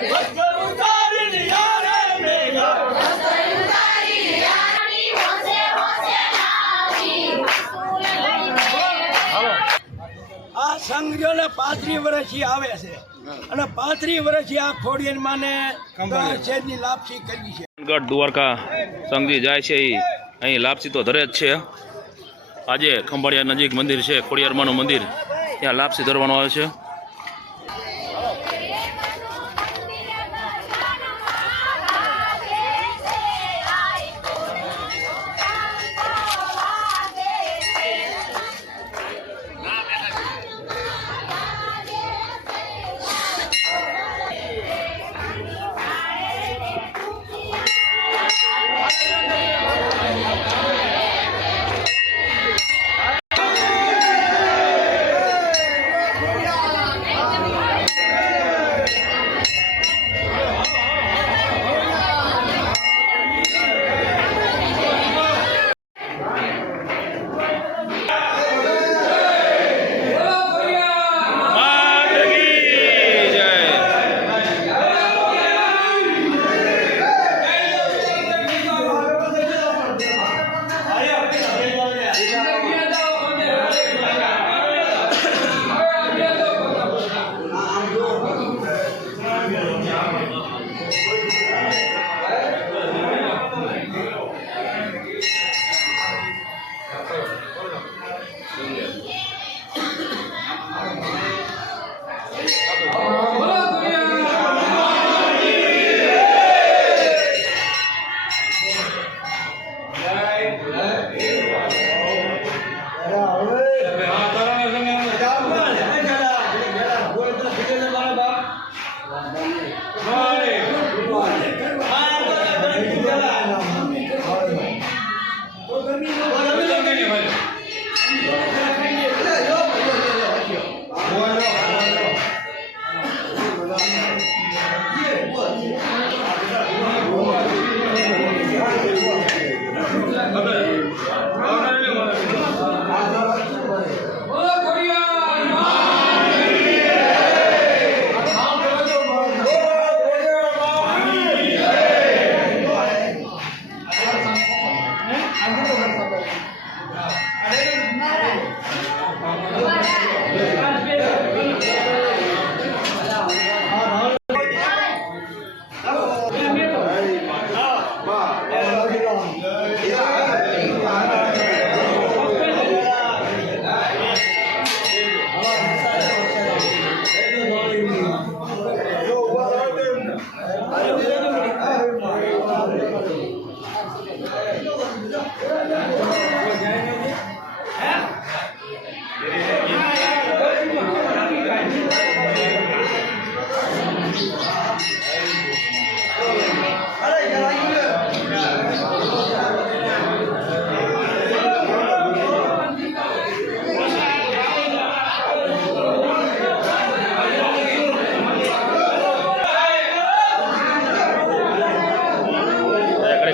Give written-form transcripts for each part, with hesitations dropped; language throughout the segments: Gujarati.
આ સંઘ જો ને 35 વર્ષથી આવે છે અને 35 વર્ષથી આ ખોડિયાર માને શેરની લાપસી કરી છે. ગઢ દ્વારકા સંઘજી જાય છે અહીં લાપસી તો ધરે જ છે. આજે ખંભાળિયા નજીક મંદિર છે ખોડિયાર માનું મંદિર, ત્યાં લાપસી ધરવાનો આવે છે.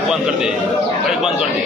बंद कर दे, बंद कर दे।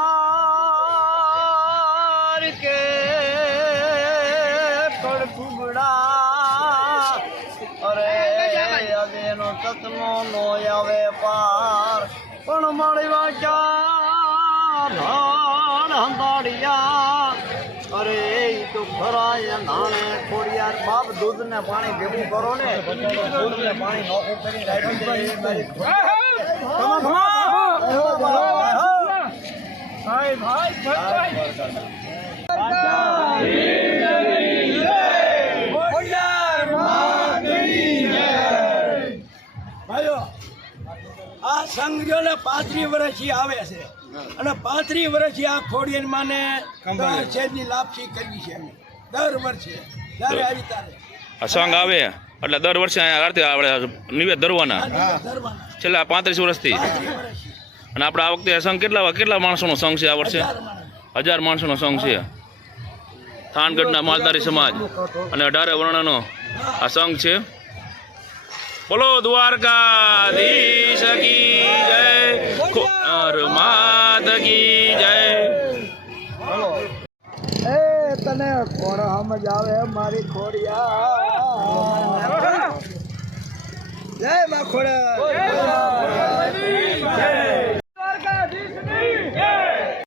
ખોડિયાર કે કડકુગડા અરે અદેનો સતનો નો આવે પાર પણ મારી વાચા ધન હંદાડિયા અરે ઈ તો ખરાય નાણે ખોડિયાર બાપ દૂધ ને પાણી ભેગું કરો ને દૂધ ને પાણી નોખું કરી આ સંઘ જો ને 35 વર્ષથી આવે છે અને 35 વર્ષથી આ ખોડિયાર માને શેરની લાપસી કરવી છે અમે દર વર્ષે જ્યારે આવી તારે આ સંઘ આવે એટલે દર વર્ષે અહીંયા આરતી આપણે નિવેદ ધરવાના ધરવાના છેલ્લા 35 વર્ષથી 35 વર્ષથી અને આપણે આ વખતે સંઘ કેટલા માણસોનો સંઘ છે આ વર્ષે 1000 માણસોનો સંઘ છે થાનગઢના માલધારી સમાજ અને 18 વર્ણનો આ સંઘ છે બોલો દ્વારકાધીશ કી જય ખોડિયાર માત કી જય એ તને કોણ સમજ આવે મારી ખોડિયાર જય માં ખોડિયાર